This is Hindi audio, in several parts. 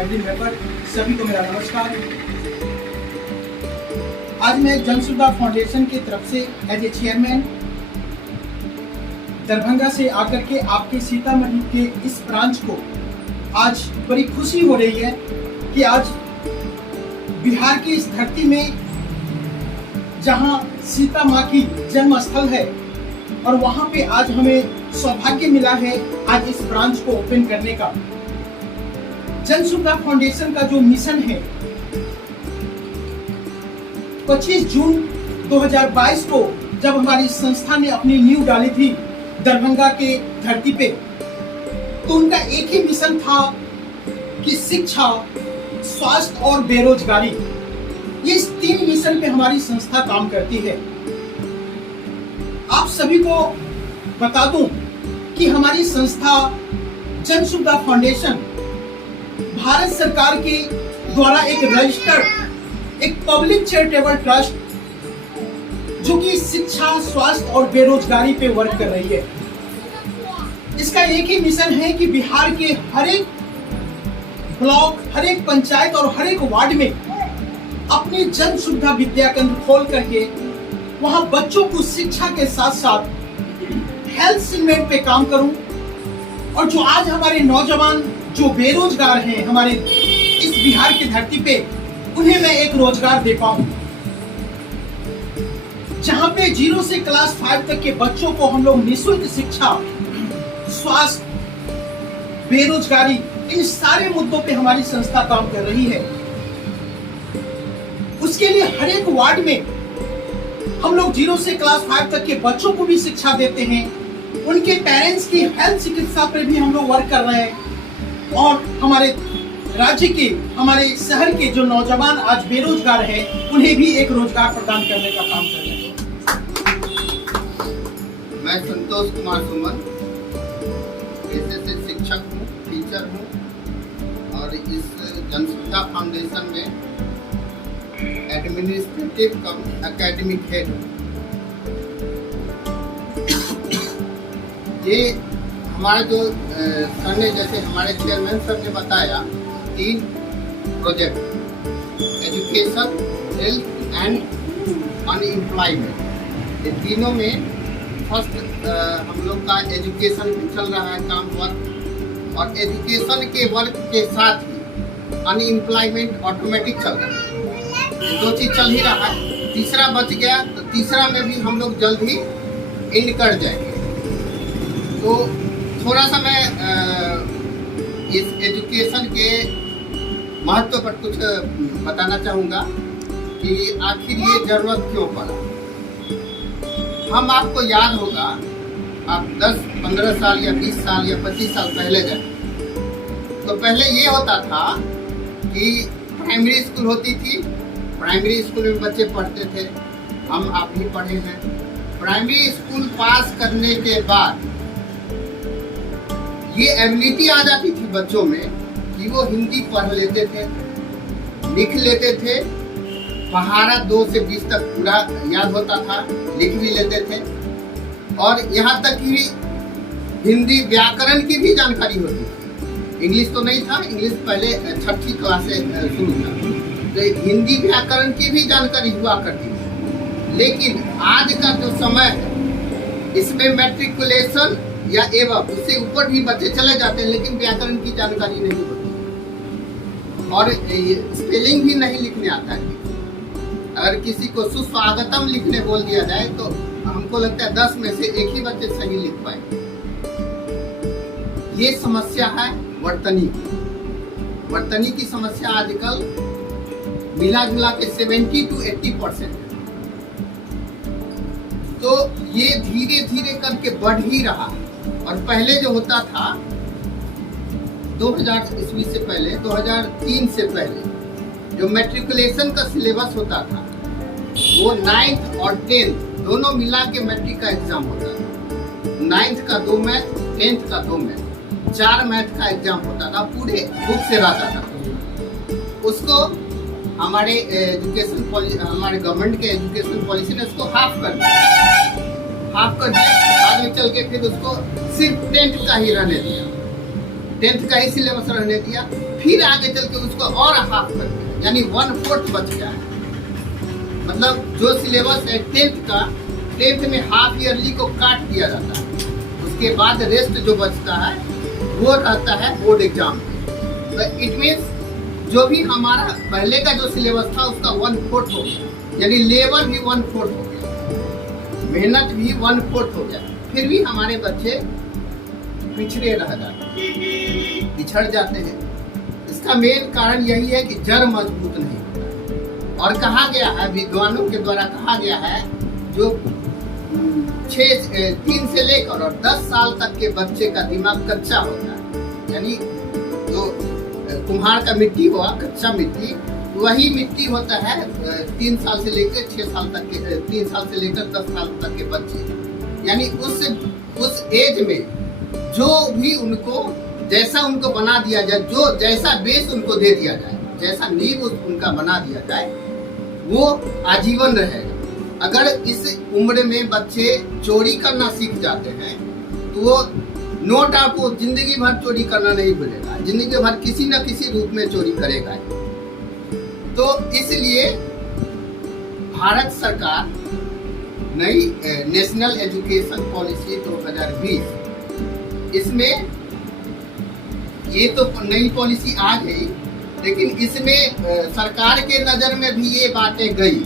फैमिली मेंबर सभी को मेरा नमस्कार। आज मैं जनसुविधा फाउंडेशन की तरफ से एज ए चेयरमैन दरभंगा से आकर के आपके सीतामढ़ी के इस ब्रांच को आज बड़ी खुशी हो रही है कि आज बिहार की इस धरती में जहां सीता माँ की जन्म स्थल है और वहां पे आज हमें सौभाग्य मिला है आज इस ब्रांच को ओपन करने का। जनसुविधा फाउंडेशन का जो मिशन है 25 जून 2022 को जब हमारी संस्था ने अपनी नींव डाली थी दरभंगा के धरती पे, तो उनका एक ही मिशन था कि शिक्षा, स्वास्थ्य और बेरोजगारी, ये इस 3 मिशन पे हमारी संस्था काम करती है। आप सभी को बता दूं कि हमारी संस्था जनसुविधा फाउंडेशन भारत सरकार के द्वारा एक रजिस्टर्ड एक पब्लिक चैरिटेबल ट्रस्ट जो कि शिक्षा, स्वास्थ्य और बेरोजगारी पे वर्क कर रही है। इसका एक ही मिशन है कि बिहार के हर एक ब्लॉक, हर एक पंचायत और हर एक वार्ड में अपनी जन सुविधा विद्या केंद्र खोल करके वहां बच्चों को शिक्षा के साथ साथ हेल्थ सेगमेंट पे काम करूं, और जो आज हमारे नौजवान जो बेरोजगार हैं हमारे इस बिहार की धरती पे, उन्हें मैं एक रोजगार दे पाऊं। जहां पे 0 से क्लास 5 तक के बच्चों को हम लोग निःशुल्क शिक्षा, स्वास्थ्य, बेरोजगारी, इन सारे मुद्दों पे हमारी संस्था काम कर रही है। उसके लिए हर एक वार्ड में हम लोग 0 से क्लास 5 तक के बच्चों को भी शिक्षा देते हैं। उनके पेरेंट्स की हेल्थ चिकित्सा पर भी हम लोग वर्क कर रहे हैं, और हमारे राज्य के, हमारे शहर के जो नौजवान आज बेरोजगार हैं, उन्हें भी एक रोजगार प्रदान करने का काम कर रहे हैं। मैं संतोष कुमार सुमन पेशे से शिक्षक हूँ, टीचर हूँ, और इस जनसुविधा फाउंडेशन में एडमिनिस्ट्रेटिव कम एकेडमिक हेड हूँ। ये हमारे जो सर ने, जैसे हमारे चेयरमैन सर ने बताया, 3 project, education, health and unemployment, ये तीनों में फर्स्ट हम लोग का एजुकेशन चल रहा है काम वर्क, और एजुकेशन के वर्क के साथ ही अनएम्प्लॉयमेंट ऑटोमेटिक चल रहा है। ये 2 चीज चल ही रहा है। तीसरा बच गया, तो तीसरा में भी हम लोग जल्द ही एंड कर जाएंगे। तो थोड़ा सा मैं इस एजुकेशन के महत्व पर कुछ बताना चाहूँगा कि आखिर ये जरूरत क्यों पड़ा। हम आपको याद होगा, आप 10-15 साल या 20 साल या 25 साल पहले जाए, तो पहले ये होता था कि प्राइमरी स्कूल होती थी, प्राइमरी स्कूल में बच्चे पढ़ते थे, हम आप भी पढ़े हैं। प्राइमरी स्कूल पास करने के बाद ये एबिलिटी आ जाती थी बच्चों में कि वो हिंदी पढ़ लेते थे, लिख लेते थे, पहाड़ा 2 से 20 तक पूरा याद होता था, लिख भी लेते थे, और यहाँ तक कि हिंदी व्याकरण की भी जानकारी होती थी। इंग्लिश तो नहीं था, इंग्लिश पहले 6ठी क्लास से शुरू था, तो हिंदी व्याकरण की भी जानकारी हुआ करती थी। लेकिन आज का जो समय है, इसमें मैट्रिकुलेशन या एवं उससे ऊपर भी बच्चे चले जाते हैं, लेकिन व्याकरण की जानकारी नहीं होती, और स्पेलिंग भी नहीं लिखने आता है। अगर किसी को सुस्वागतम लिखने बोल दिया जाए तो हमको लगता है 10 में से 1 ही बच्चे सही लिख पाएंगे। ये समस्या है वर्तनी की। वर्तनी की समस्या आजकल मिला जुला के 70 to 80% है। तो ये धीरे धीरे करके बढ़ ही रहा है। और पहले जो होता था 2000 ईस्वी से पहले, 2003 से पहले जो मैट्रिकुलेशन का सिलेबस होता था, वो 9th और 10th दोनों मिला के मैट्रिक का एग्जाम होता था। 9th का 2 मैथ, 10th का 2 मैथ, 4 मैथ का एग्जाम होता था, पूरे बुक से रहता था। उसको हमारे एजुकेशन पॉलिसी, हमारे गवर्नमेंट के एजुकेशन पॉलिसी ने उसको हाफ कर दिया। बाद में चल के फिर उसको सिर्फ 10th का ही रहने दिया। 10th का ही सिलेबस रहने दिया, फिर आगे चल के उसको और हाफ कर दिया, यानी 1/4 बच गया है। मतलब जो सिलेबस है 10th में हाफ ईयरली को काट दिया जाता है, उसके बाद रेस्ट जो बचता है वो रहता है बोर्ड एग्जाम में। तो इट मीन्स जो भी हमारा पहले का जो सिलेबस था उसका 1/4 हो गया, यानी लेवल भी 1/4 हो गया, मेहनत भी 1/4 हो गया। फिर भी हमारे बच्चे पिछड़े रह जाते हैं, पिछड़ जाते हैं। इसका मेन कारण यही है कि जड़ मजबूत नहीं होता। और कहा गया है, विद्वानों के द्वारा कहा गया है, जो 3 से लेकर और 10 साल तक के बच्चे का दिमाग कच्चा होता है, यानी जो कुम्हार का मिट्टी हुआ, कच्चा मिट्टी, वही मिट्टी होता है 3 साल से लेकर 6 साल तक के, 3 साल से लेकर 10 साल तक के बच्चे। यानी उस एज में जो भी उनको जैसा उनको बना दिया जाए, जो जैसा बेस उनको दे दिया जाए, जैसा नींव उनका बना दिया जाए, वो आजीवन रहेगा। अगर इस उम्र में बच्चे चोरी करना सीख जाते हैं तो वो नो डाउट वो जिंदगी भर चोरी करना नहीं भूलेगा, जिंदगी भर किसी न किसी रूप में चोरी करेगा। तो इसलिए भारत सरकार नई नेशनल एजुकेशन पॉलिसी 2020, इसमें ये तो नई पॉलिसी आ गई, लेकिन इसमें सरकार के नज़र में भी ये बातें गई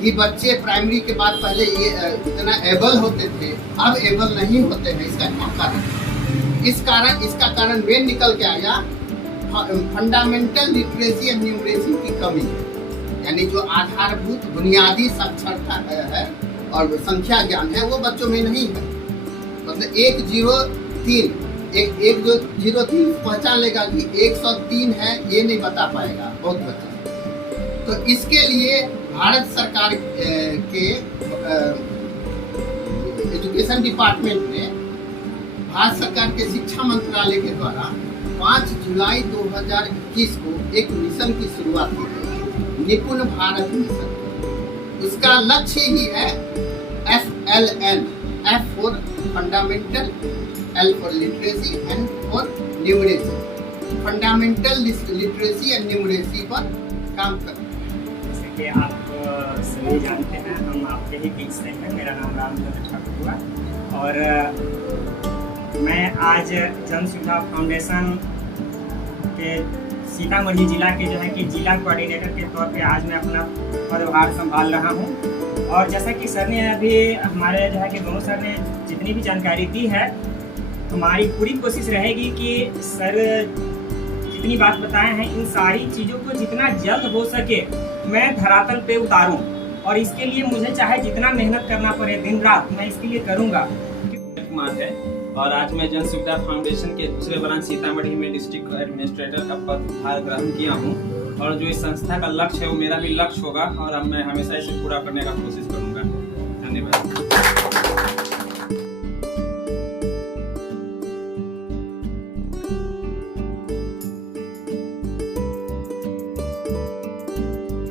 कि बच्चे प्राइमरी के बाद पहले ये इतना एबल होते थे, अब एबल नहीं होते हैं। इसका क्या कारण? इसका कारण मेन निकल के आया फंडामेंटल लिटरेसी एंड न्यूमरेसी की कमी, यानी जो आधारभूत बुनियादी साक्षरता है और संख्या ज्ञान है वो बच्चों में नहीं है। मतलब 1 जो 03 पहचान लेगा कि 103 है, ये नहीं बता पाएगा बहुत बच्चा। तो इसके लिए भारत सरकार के एजुकेशन डिपार्टमेंट ने भारत सरकार के शिक्षा मंत्रालय के द्वारा 5 जुलाई 2021 को एक मिशन की शुरुआत की गई, निपुण भारत मिशन। उसका लक्ष्य ही है FLN, F for fundamental, L for literacy and for numeracy, fundamental literacy and numeracy पर काम करना। जैसे कि आप सभी जानते हैं, हम आपके ही बीच से हैं। मेरा नाम रामचंद्र ठाकुर हुआ और मैं आज जन सुविधा फाउंडेशन के सीतामढ़ी जिला के जो है कि जिला कोऑर्डिनेटर के तौर पे आज मैं अपना पदभार संभाल रहा हूं। और जैसा कि सर ने अभी हमारे जो है कि दोनों सर ने जितनी भी जानकारी दी है, हमारी पूरी कोशिश रहेगी कि सर जितनी बात बताए हैं इन सारी चीज़ों को जितना जल्द हो सके मैं धरातल पे उतारूं, और इसके लिए मुझे चाहे जितना मेहनत करना पड़े दिन रात, मैं इसके लिए करूंगा। है और आज मैं जन सुविधा फाउंडेशन के दूसरे ब्रांच सीतामढ़ी में डिस्ट्रिक्ट एडमिनिस्ट्रेटर का पदभार ग्रहण किया हूँ। और जो इस संस्था का लक्ष्य है वो मेरा भी लक्ष्य होगा और अब मैं हमेशा इसे पूरा करने का कोशिश करूँगा।